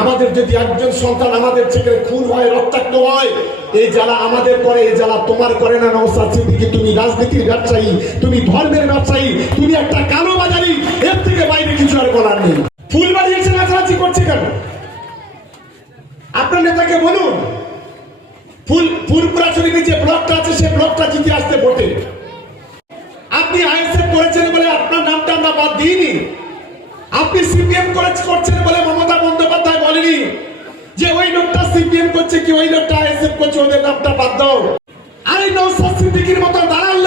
আমাদের যদি একজন সন্তান আমাদের থেকে খুন হয়, রক্তাক্ত হয়, এই জ্বালা আমাদের করে, এই জ্বালা তোমার করে না নওশাদ সিদ্দিকী। তুমি রাজনীতির ব্যবসায়ী, তুমি ধর্মের ব্যবসায়ী, তুমি একটা কালো বাজারি, এর থেকে বাইরে কিছু আর বলার নেই। ফুলবাড়ি এসে নাচানাচি করছে কেন? আপনার নেতাকে বলুন ফুলপুরা শরীফে যে ব্লকটা আছে সেই ব্লকটা জিতে আসতে ভোটে। আপনি আইএসএফ করেছেন বলে আপনার নামটা আমরা বাদ দিইনি। আপনি সিপিএম করছেন বলে মমতা বন্দ্যোপাধ্যায় বলেনি যে ওই লোকটা সিপিএম করছে কি ওই লোকটা আইএসএফ করছে, ওদের নামটা বাদ দাও। আর এই নওশাদ সিদ্দিকীর মতো দালাল,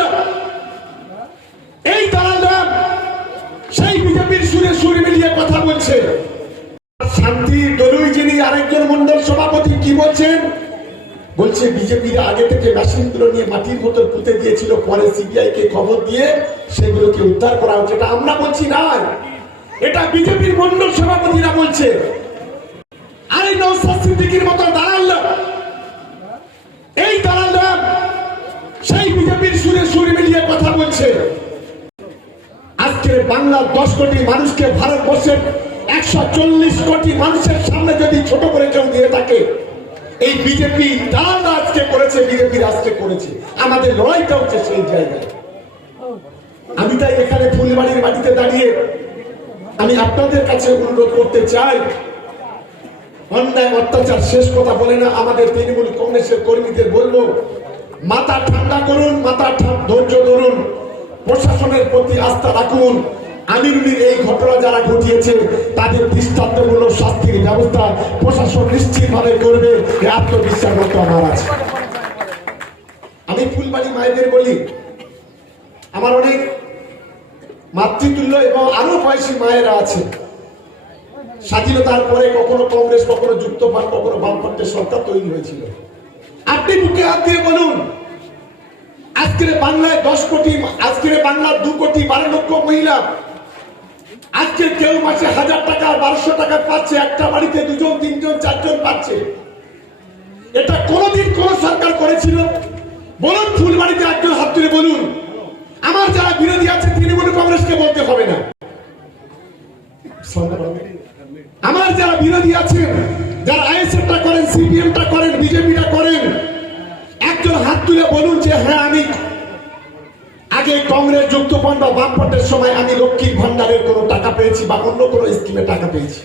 এই দালালরা সেই বিজেপির সুরে সুর মিলিয়ে কথা বলছে। শান্তি দলুই যিনি আরেকজন মন্ডল সভাপতি কি বলছেন? বলছে বিজেপির আগে থেকে মেশিনগুলো নিয়ে মাটির বোতল পুঁতে দিয়েছিল, পরে সিবিআই কে খবর দিয়ে সেগুলোকে উদ্ধার করা হচ্ছে। এটা আমরা বলছি না, এটা বিজেপির মন্ডল সভাপতিরা বলছে। আর এই নওশাদ সিদ্দিকীর মতো দালাল, এই দালালরা সেই বিজেপির সুরে সুর মিলিয়ে কথা বলছে। আজকে বাংলার 10 কোটি মানুষকে ভারতবর্ষের 140 কোটি মানুষের সামনে যদি ছোট করে কেউ দিয়ে থাকে, এই বিজেপি দালালরা আজকে করেছে, বিজেপর আজকে করেছে। আমাদের লড়াইটা হচ্ছে সেই জায়গায়। আমি তাই এখানে ফুলবাড়ির মাটিতে দাঁড়িয়ে আমি আপনাদের কাছে অনুরোধ করতে চাই, অন্যায় অত্যাচার শেষ কথা বলে না আমাদের তৃণমূল কংগ্রেসের কর্মীদের বলবো, মাথা ঠান্ডা করুন, ধৈর্য ধরুন, প্রশাসনের প্রতি আস্থা রাখুন। আমিরুলের এই ঘটনা যারা ঘটিয়েছে তাদের দৃষ্টান্তমূলক শাস্তির ব্যবস্থা প্রশাসন নিশ্চিতভাবে করবে, এই আত্মবিশ্বাস মতো আমার আছে। আমি ফুলবাড়ি মায়েদের বলি, আমার অনেক মাতৃতুল্য এবং আরো বয়সী মায়েরা আছে। স্বাধীনতার পরে কখনো কংগ্রেস, কখনো যুক্তফ্রন্ট, কখনো বামফ্রন্টের সরকার তৈরি হয়েছিল। আপনি বুকে হাত দিয়ে বলুন, আজকের বাংলায় 10 কোটি, আজকের বাংলার 2 কোটি 12 লক্ষ মহিলা আজকে কেউ মাসে 1000 টাকা 1200 টাকা পাচ্ছে, একটা বাড়িতে 2 জন 3 জন 4 জন পাচ্ছে। এটা কোনদিন কোন সরকার করেছিল? বলুন, ফুলবাড়িতে একজন হাত তুলে বলুন। আমার যারা বিরোধী আছে তৃণমূল কংগ্রেসকে বলতে হবে না, আমার যারা বিরোধী আছেন, যারা আইএসএফটা করেন, সিপিএমটা করেন, বিজেপিটা করেন, একজন হাত তুলে বলুন যে হ্যাঁ, আমি আগে কংগ্রেস, যুক্তফ্রন্ট বা বামফ্রন্টের সময় আমি লক্ষ্মীর ভান্ডারের কোনো টাকা পেয়েছি বা অন্য কোনো স্কিমে টাকা পেয়েছি।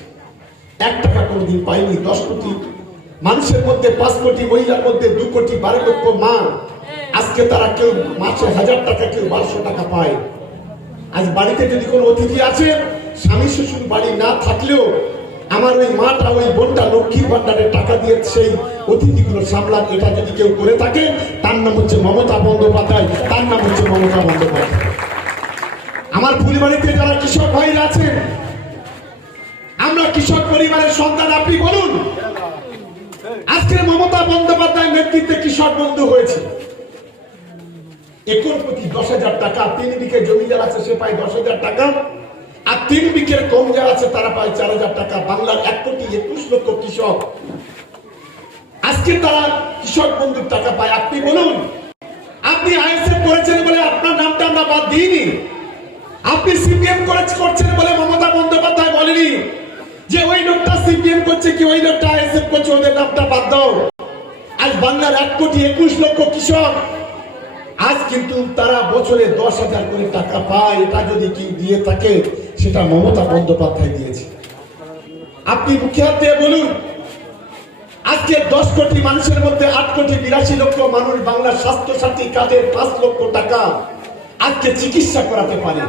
1 টাকা কোনোদিন পাইনি। 10 কোটি মানুষের মধ্যে 5 কোটি মহিলার মধ্যে 2 কোটি 12 লক্ষ মা, আজকে তারা কেউ মাসে 1000 টাকা, কেউ 1200 টাকা পায়। আজ বাড়িতে যদি কোনো অতিথি আছে, স্বামী শ্বশুর বাড়ি না থাকলেও আমার ওই মাটা, ওই বোনটা লক্ষ্মীর ভান্ডারের টাকা দিয়ে সেই অতিথিগুলো সামলান। এটা যদি কেউ করে থাকে, তার নাম হচ্ছে মমতা বন্দ্যোপাধ্যায়, তার নাম হচ্ছে মমতা বন্দ্যোপাধ্যায়। আমার ফুলবাড়িতে যারা কৃষক ভাইরা আছেন, আমরা কৃষক পরিবারের সন্তান। আপনি বলুন, আজকের মমতা বন্দ্যোপাধ্যায়ের নেতৃত্বে কৃষক বন্ধু হয়েছে। একর প্রতি 10,000 টাকা। 3 বিঘে জমি যারা আছে সে পায় 10,000 টাকা, আর 3 বিঘের কম যারা আছে তারা পায় 4,000 টাকা। বাংলার 1 কোটি 21 লক্ষ কৃষক আজকে তারা কৃষক বন্ধুর টাকা পায়। আপনি বলুন, আপনি আইএসএফ করেছেন বলে আপনার নামটা আমরা বাদ দিইনি। আপনি সিপিএম করছেন বলে মমতা বন্দ্যোপাধ্যায় বলেনি যে ওই লোকটা সিপিএম করছে কি ওই লোকটা আইএসএফ করছে, ওদের নামটা বাদ দাও। আজ বাংলার 1 কোটি 21 লক্ষ কৃষক, আজ কিন্তু তারা বছরে 10,000 করে টাকা পায়। এটা যদি কেউ দিয়ে থাকে, সেটা মমতা বন্দ্যোপাধ্যায় দিয়েছে। আপনি মুখে হাত দিয়ে বলুন, আজকে 10 কোটি মানুষের মধ্যে 8 কোটি 82 লক্ষ মানুষ বাংলার স্বাস্থ্য সাথী কার্ডের 5 লক্ষ টাকা আজকে চিকিৎসা করাতে পারে।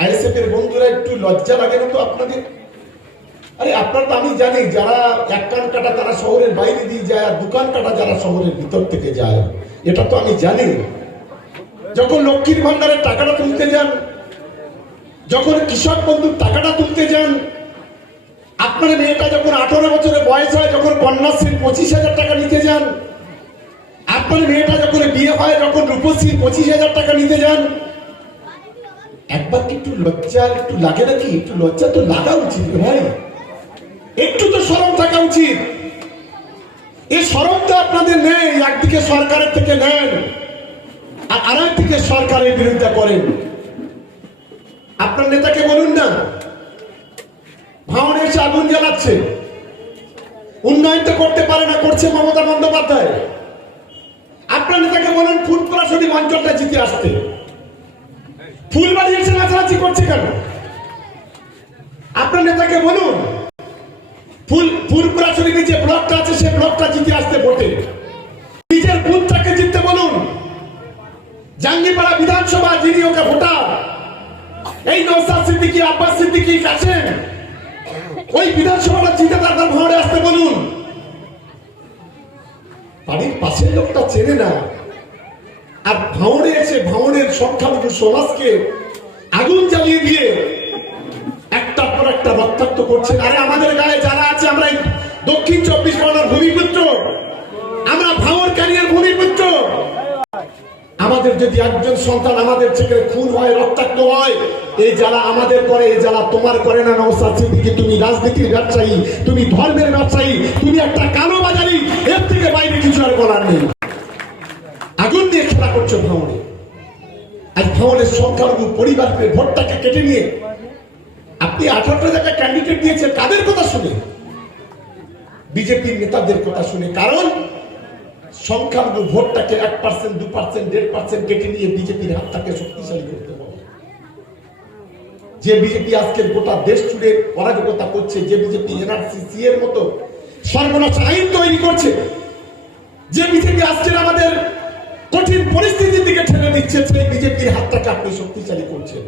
আইএসএফ এর বন্ধুরা, একটু লজ্জা লাগে না তো আপনাদের? আরে আপনারা তো, আমি জানি যারা এক কান কাটা তারা শহরের বাইরে দিয়ে যায়, আর দোকান কাটা যারা শহরের ভিতর থেকে যায়, এটা তো আমি জানি। যখন লক্ষ্মীর ভান্ডারের টাকাটা তুলতে যান, যখন কৃষক বন্ধুর টাকাটা তুলতে যান, আপনার মেয়েটা যখন 18 বছরের বয়স হয়, যখন কন্যাশ্রীর 25,000 টাকা নিতে যান, আপনার মেয়েটা যখন বিয়ে হয়, যখন রূপশ্রীর 25,000 টাকা নিতে যান, একবার কি একটু লজ্জা একটু লাগে নাকি? একটু লজ্জা তো লাগা উচিত ভাই, একটু তো শরম থাকা উচিত। এই শরমটা আপনাদের নেই। একদিকে সরকারের থেকে নেন, আর আরেকদিকে সরকারের বিরুদ্ধে করেন। আপনার নেতাকে বলুন না, ভাঙড়ে এসে আগুন জ্বালাচ্ছে। উন্নয়ন তো করতে পারে না, করছে মমতা বন্দ্যোপাধ্যায়। আপনার নেতাকে বলুন ফুলপুরা শরীফ অঞ্চলটা জিতে আসতে, ফুলবাড়ি এসে নাচানাচি করছে কেন? আপনার নেতাকে বলুন ফুলপুরা শরীফে যে ব্লকটা আছে সেই ব্লকটা জিতে আসতে ভোটে, নিজের বুথটাকে জিততে বলুন। জাঙ্গিপাড়া বিধানসভা যিনি ওকে ভোটার, এই নওশাদ সিদ্দিকী, আব্বাস সিদ্দিকী কাছেন, ওই বিধানসভাটা জিতে তারপর ভাঙড়ে আসতে বলুন। বাড়ির পাশের লোকটা চেনে না, আর ভাঙড়ে এসে ভাঙড়ের সংখ্যালঘু সমাজকে আগুন জ্বালিয়ে দিয়ে একটার পর একটা রক্তাক্ত করছেন। আরে আমাদের গায়ে যারা আছে, আমরা দক্ষিণ 24 পরগনার ভূমিপুত্র, আমরা ভাঙড় কানিয়ার ভূমিপুত্র। আমাদের যদি একজন সন্তান আমাদের থেকে খুন হয়, রক্তাক্ত হয়, এই জ্বালা আমাদের করে, এই জ্বালা তোমার করে না নওশাদ সিদ্দিকী। তুমি রাজনীতির ব্যবসায়ী, তুমি ধর্মের ব্যবসায়ী, তুমি একটা কালো বাজারি, এর থেকে বাইরে কিছু আর বলার নেই। আগুন দিয়ে খেলা করছো ভাঙড়ে। আজ ভাঙড়ের সংখ্যালঘু পরিবারকে ভোটটাকে কেটে নিয়ে আপনি 18টা জায়গায় ক্যান্ডিডেট দিয়েছেন। কাদের কথা শুনে? বিজেপির নেতাদের কথা শুনে। কারণ সংখ্যালঘু ভোটটাকে 1%, 2%, 1.5% কেটে নিয়ে বিজেপির হাতটাকে শক্তিশালী করতে হবে। যে বিজেপি আজকের গোটা দেশ জুড়ে অরাজকতা করছে, যে বিজেপি এনআরসি এর মতো সর্বনাশ আইন তৈরি করছে, যে বিজেপি আজকের আমাদের কঠিন পরিস্থিতির দিকে ঠেলে দিচ্ছে, সেই বিজেপির হাতটাকে আপনি শক্তিশালী করছেন।